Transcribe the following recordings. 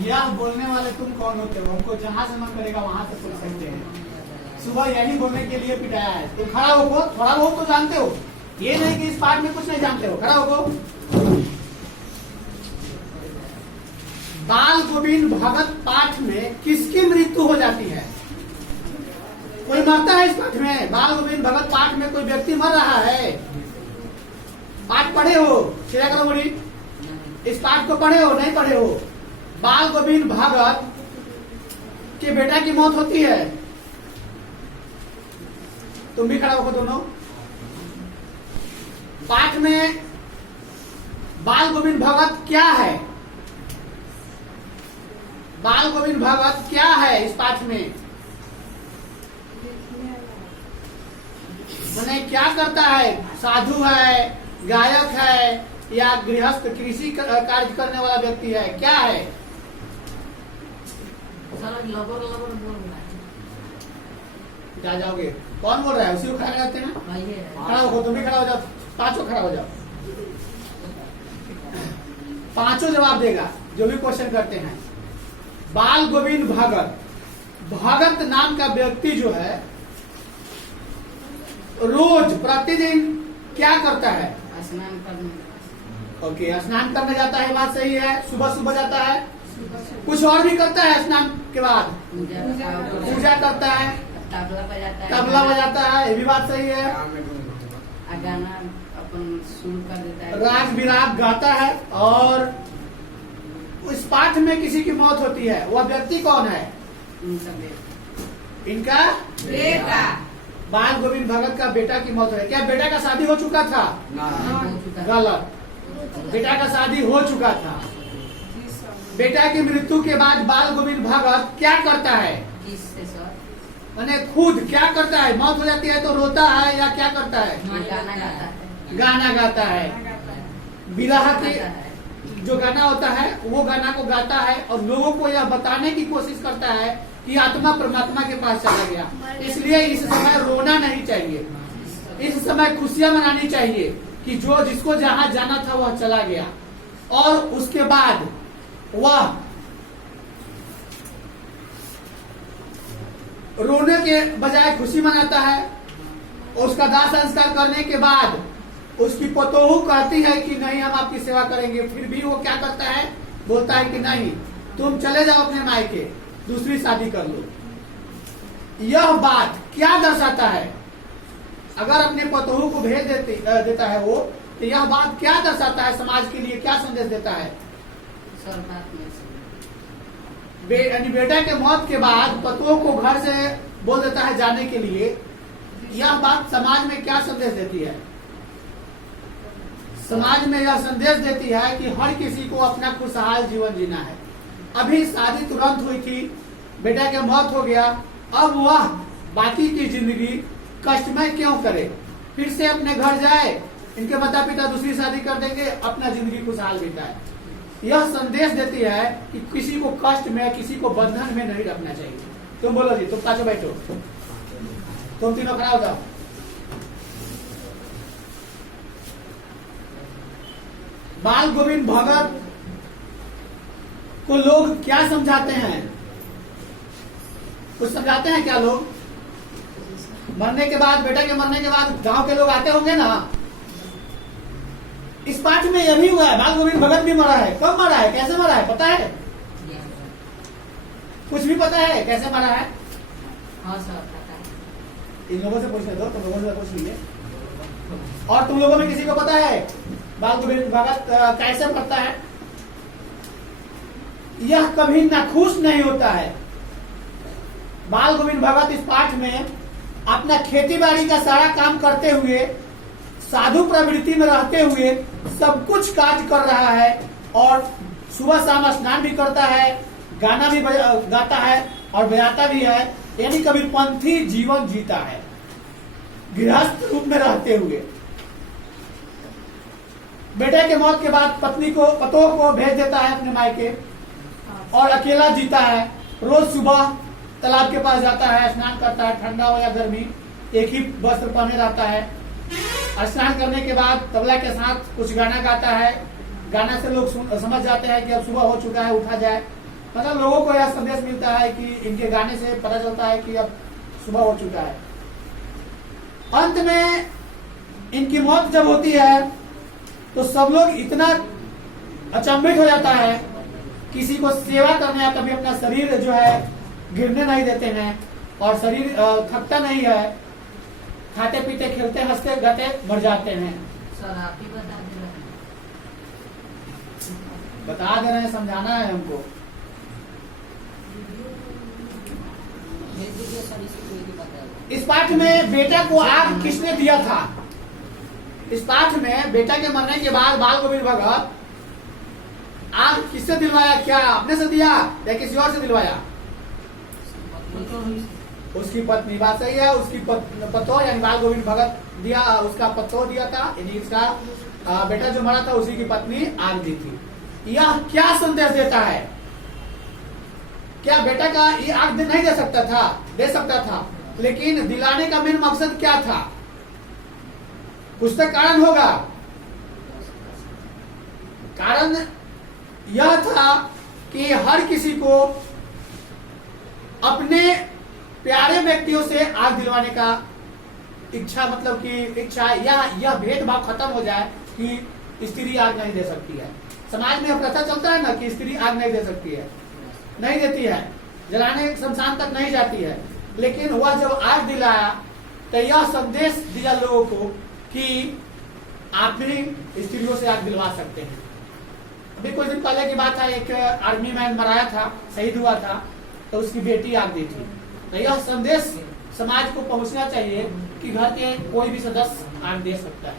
यह बोलने वाले तुम कौन होते हो? हमको जहाँ से मन करेगा वहां से पूछ सकते हैं। सुबह यही बोलने के लिए पिटाया है। तुम खड़ा हो, थोड़ा बहुत तो जानते हो, ये नहीं कि इस पाठ में कुछ नहीं जानते हो। खड़ा हो। बाल गोविंद भगत पाठ में किसकी मृत्यु हो जाती है? कोई मरता है इस पाठ में? बाल गोविंद भगत पाठ में कोई व्यक्ति मर रहा है? पाठ पढ़े हो? सीधा करो मुड़ी। इस पाठ को पढ़े हो? नहीं पढ़े हो? बाल गोविंद भगत के बेटा की मौत होती है। तुम भी खड़ा होकर दोनों। पाठ में बाल गोविंद भगत क्या है? बाल गोविंद भगत क्या है इस पाठ में? मैंने क्या करता है? साधु है, गायक है, या गृहस्थ कृषि कार्य करने वाला व्यक्ति है? क्या है? लबर बोल रहा है। क्या जाओगे? कौन बोल रहा है? उसी को खड़ा करते हैं। खड़ा हो, तुम भी खड़ा हो जाओ। पांचों खड़ा हो जाओ। पांचों जवाब देगा जो भी क्वेश्चन करते हैं। बाल गोविंद भगत, भगत नाम का व्यक्ति जो है रोज प्रतिदिन क्या करता है? स्नान करने। ओके, स्नान करने जाता है, बात सही है। सुबह सुबह जाता है। कुछ और भी करता है स्नान के बाद? पूजा करता है, तबला बजाता है, ये भी बात सही है। गाना अपन शुरू कर देता है, राग विराग गाता है। और इस पाठ में किसी की मौत होती है, वह व्यक्ति कौन है? इनका बेटा। बाल गोविंद भगत का बेटा की मौत है। क्या बेटा का शादी हो चुका था? गलत। बेटा का शादी हो चुका था। बेटा की मृत्यु के बाद बाल गोविंद भगत क्या करता है? किससे सर? मैंने खुद क्या करता है? मौत हो जाती है तो रोता है या क्या करता है? गाना गाता है। गाना गाता है। विरह के जो गाना होता है वो गाना को गाता है और लोगों को यह बताने की कोशिश करता है कि आत्मा परमात्मा के पास चला गया। इसलिए इस समय रोना नहीं चाहिए, इस समय खुशियां मनानी चाहिए कि जो जिसको जहां जाना था वह चला गया। और उसके बाद वह रोने के बजाय खुशी मनाता है। उसका दाह संस्कार करने के बाद उसकी पतोहू कहती है कि नहीं हम आपकी सेवा करेंगे, फिर भी वो क्या करता है? बोलता है कि नहीं, तुम चले जाओ अपने मायके, दूसरी शादी कर लो। यह बात क्या दर्शाता है? अगर अपने पतोहू को भेज देता है वो, तो यह बात क्या दर्शाता है? समाज के लिए क्या संदेश देता है? बेटा के मौत के बाद पतों को घर से बोल देता है जाने के लिए। यह बात समाज में क्या संदेश देती है? समाज में यह संदेश देती है कि हर किसी को अपना खुशहाल जीवन जीना है। अभी शादी तुरंत हुई थी, बेटा के मौत हो गया, अब वह बाकी की जिंदगी कष्टमय क्यों करे? फिर से अपने घर जाए, इनके माता पिता दूसरी शादी कर देंगे, अपना जिंदगी खुशहाल बिताए। यह संदेश देती है कि किसी को कष्ट में, किसी को बंधन में नहीं रखना चाहिए। तुम बोलो जी, तुम पाछो बैठो, तुम तीनों खड़ा हो जाओ। बाल गोविंद भगत को लोग क्या समझाते हैं? कुछ समझाते हैं क्या लोग? मरने के बाद, बेटा के मरने के बाद गांव के लोग आते होंगे ना। इस पाठ में यह भी हुआ है, बाल गोविंद भगत भी मरा है। कब मरा है? कैसे मरा है? पता है? कुछ भी पता है कैसे मरा है? हाँ सर पता है। इन लोगों से पूछने दो, तुम लोगों से पूछ लीजिए। और तुम लोगों में किसी को पता है बाल गोविंद भगत कैसे मरता है? यह कभी नाखुश नहीं होता है। बाल गोविंद भगत इस पाठ में अपना खेती बाड़ी का सारा काम करते हुए, साधु प्रवृत्ति में रहते हुए सब कुछ कार्य कर रहा है और सुबह शाम स्नान भी करता है, गाना भी गाता है और बजाता भी है। यानी कबीरपंथी जीवन जीता है गृहस्थ रूप में रहते हुए। बेटे के मौत के बाद पतों को भेज देता है अपने मायके और अकेला जीता है। रोज सुबह तालाब के पास जाता है, स्नान करता है, ठंडा हो या गर्मी, एक ही वस्त्र पहने रहता है। स्नान करने के बाद तबला के साथ कुछ गाना गाता है। गाना से लोग समझ जाते हैं कि अब सुबह हो चुका है, उठा जाए। मतलब लोगों को यह संदेश मिलता है कि इनके गाने से पता चलता है कि अब सुबह हो चुका है। अंत में इनकी मौत जब होती है तो सब लोग इतना अचंभित हो जाता है, किसी को सेवा करने या कभी अपना शरीर जो है गिरने नहीं देते हैं और शरीर थकता नहीं है, खाते पीते खेलते हंसते गाते मर जाते हैं। सर आप ही बता दे रहे हैं, समझाना है हमको। इस पाठ में बेटा को आग किसने दिया था? इस पाठ में बेटा के मरने के बाद बाल गोविंद भगत आग किससे दिलवाया? क्या अपने से दिया या किसी और से दिलवाया? उसकी पत्नी, बात सही है, उसकी पतो यानी बाल गोविंद भगत दिया, उसका पतो दिया था, यानी इसका बेटा जो मरा था उसी की पत्नी आग दी थी। यह क्या संदेश देता है? क्या बेटा का ये आग नहीं दे सकता था? दे सकता था, लेकिन दिलाने का मेन मकसद क्या था? कुछ तो कारण होगा। कारण यह था कि हर किसी को अपने प्यारे व्यक्तियों से आग दिलवाने का इच्छा, मतलब कि इच्छा यह भेदभाव खत्म हो जाए कि स्त्री आग नहीं दे सकती है। समाज में प्रथा चलता है ना कि स्त्री आग नहीं दे सकती है, नहीं देती है, जलाने शमशान तक नहीं जाती है। लेकिन वह जब आग दिलाया तो यह संदेश दिया लोगों को कि आप भी स्त्रियों से आग दिलवा सकते हैं। अभी कुछ दिन पहले की बात है, एक आर्मी मैन मराया था, शहीद हुआ था, तो उसकी बेटी आग दी थी। तो यह संदेश समाज को पहुंचना चाहिए कि घर के कोई भी सदस्य आग दे सकता है,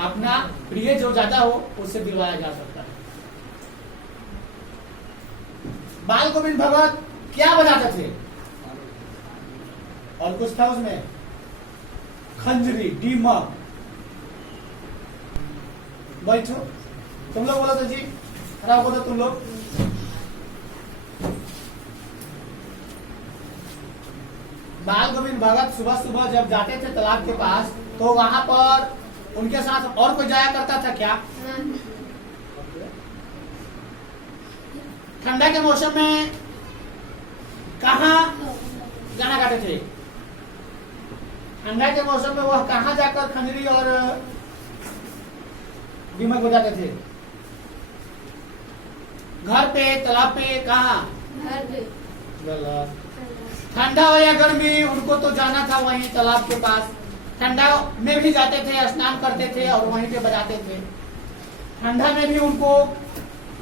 अपना प्रिय जो ज्यादा हो उससे दिलवाया जा सकता है। बाल गोविंद भगत क्या बजाते थे? और कुछ था उसमें, खंजरी, डीमक। बैठो, तुम लोग बोलो तो जी, खराब बोलो तुम लोग। बाल गोविंद भगत सुबह सुबह जब जाते थे तालाब के पास, तो वहां पर उनके साथ और कोई जाया करता था क्या? ठंडा के मौसम में कहाँ गाना गाते थे? ठंडा के मौसम में वह कहाँ जाकर खंजरी और डीमक बजाते थे? घर पे, तालाब पे, कहाँ? गलत। ठंडा हो या गर्मी, उनको तो जाना था वहीं तालाब के पास। ठंडा में भी जाते थे, स्नान करते थे और वहीं पे बजाते थे। ठंडा में भी उनको,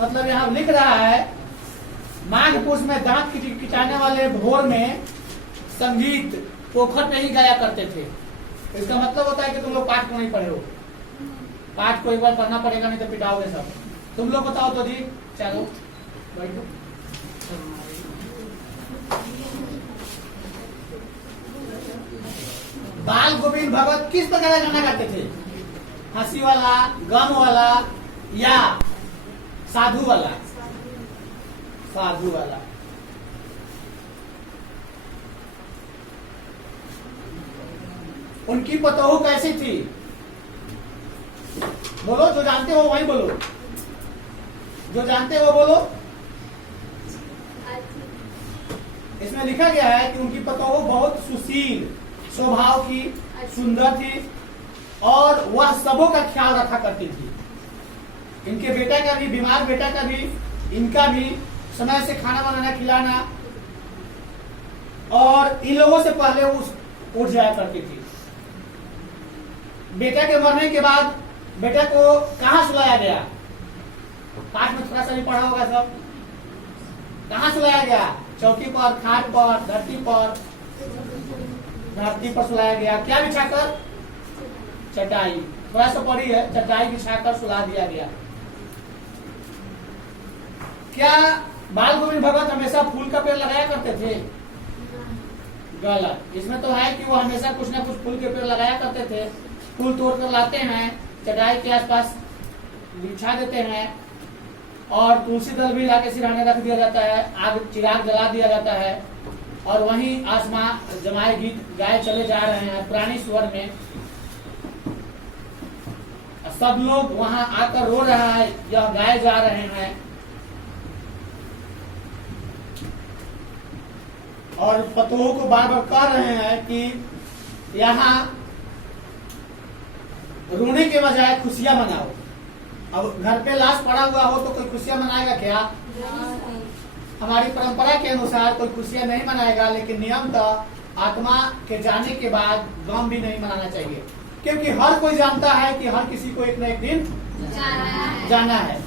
मतलब यहाँ लिख रहा है, माघ पुष में दांत किटाने वाले भोर में संगीत पोखर में ही गाया करते थे। इसका मतलब होता है कि तुम लोग पाठ को नहीं पढ़े हो। पाठ को एक बार पढ़ना पड़ेगा, नहीं तो पिटाओगे सब। तुम लोग बताओ तो जी, चलो बैठो। बाल गोविंद भगत किस प्रकार का गाना गाते थे? हंसी वाला, गम वाला या साधु वाला? साधु वाला। उनकी पतोहू कैसी थी? बोलो, जो जानते हो वही बोलो, जो जानते हो बोलो। इसमें लिखा गया है कि उनकी पतोहू बहुत सुशील स्वभाव की, सुंदर थी और वह सबों का ख्याल रखा करती थी। इनके बेटा का भी, बीमार बेटा का भी, इनका भी समय से खाना बनाना, खिलाना, और इन लोगों से पहले उठ जाया करती थी। बेटा के मरने के बाद बेटा को कहाँ सुलाया गया? पाठ में थोड़ा सा भी पढ़ा होगा सब। कहाँ सुलाया गया? चौकी पर, खाट पर, धरती पर। धरती पर सुलाया गया। क्या बिछाकर? चटाई। थोड़ा सा पड़ी है, चटाई बिछाकर सुला दिया गया। क्या बाल गोविंद भगत हमेशा फूल का पेड़ लगाया करते थे? गलत। इसमें तो है कि वो हमेशा कुछ ना कुछ फूल के पेड़ लगाया करते थे। फूल तोड़ कर लाते हैं, चटाई के आसपास बिछा देते हैं, और तुलसी दल भी लाके सिरहाने रख दिया जाता है, आग चिराग जला दिया जाता है, और वहीं आसमां जमाए गीत गाए चले जा रहे हैं पुरानी स्वर में। सब लोग वहां आकर रो रहा है, यह गाए जा रहे हैं। और पतोहों को बार बार कह रहे हैं कि यहाँ रोने के बजाय खुशियां मनाओ। अब घर पे लाश पड़ा हुआ हो तो कोई खुशियां मनाएगा क्या? हमारी परंपरा के अनुसार कोई खुशियां नहीं मनाएगा, लेकिन नियमतः आत्मा के जाने के बाद गम भी नहीं मनाना चाहिए, क्योंकि हर कोई जानता है कि हर किसी को एक न एक दिन जाना है।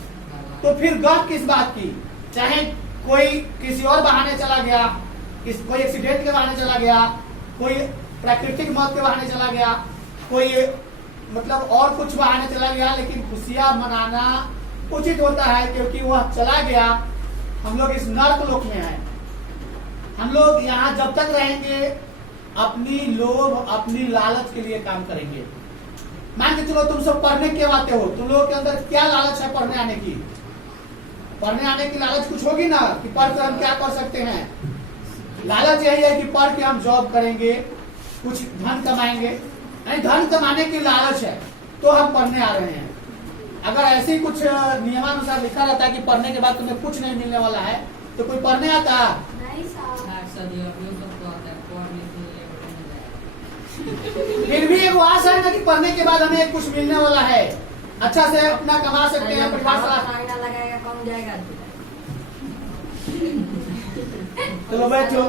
तो फिर गम किस बात की? चाहे कोई किसी और बहाने चला गया, कोई एक्सीडेंट के बहाने चला गया, कोई प्राकृतिक मौत के बहाने चला गया, कोई मतलब और कुछ बहाने चला गया, लेकिन खुशियां मनाना उचित होता है, क्योंकि वह चला गया। हम लोग इस नर्क लोक में हैं। हम लोग यहाँ जब तक रहेंगे अपनी लोभ, अपनी लालच के लिए काम करेंगे। मान के चलो तुम सब पढ़ने क्यों आते हो? तुम लोगों के अंदर क्या लालच है पढ़ने आने की? पढ़ने आने की लालच कुछ होगी ना, कि पढ़कर हम क्या कर सकते हैं। लालच यही है कि पढ़ के हम जॉब करेंगे, कुछ धन कमाएंगे। नहीं, धन कमाने की लालच है तो हम पढ़ने आ रहे हैं। अगर ऐसे ही कुछ नियमानुसार लिखा रहता है कि पढ़ने के बाद तुम्हें कुछ नहीं मिलने वाला है, तो कोई पढ़ने आता? फिर भी एक आशा है ना कि पढ़ने के बाद हमें कुछ मिलने वाला है, अच्छा से अपना कमा सकते हैं, परिवार लगाएगा, कौन जाएगा? चलो बैठो।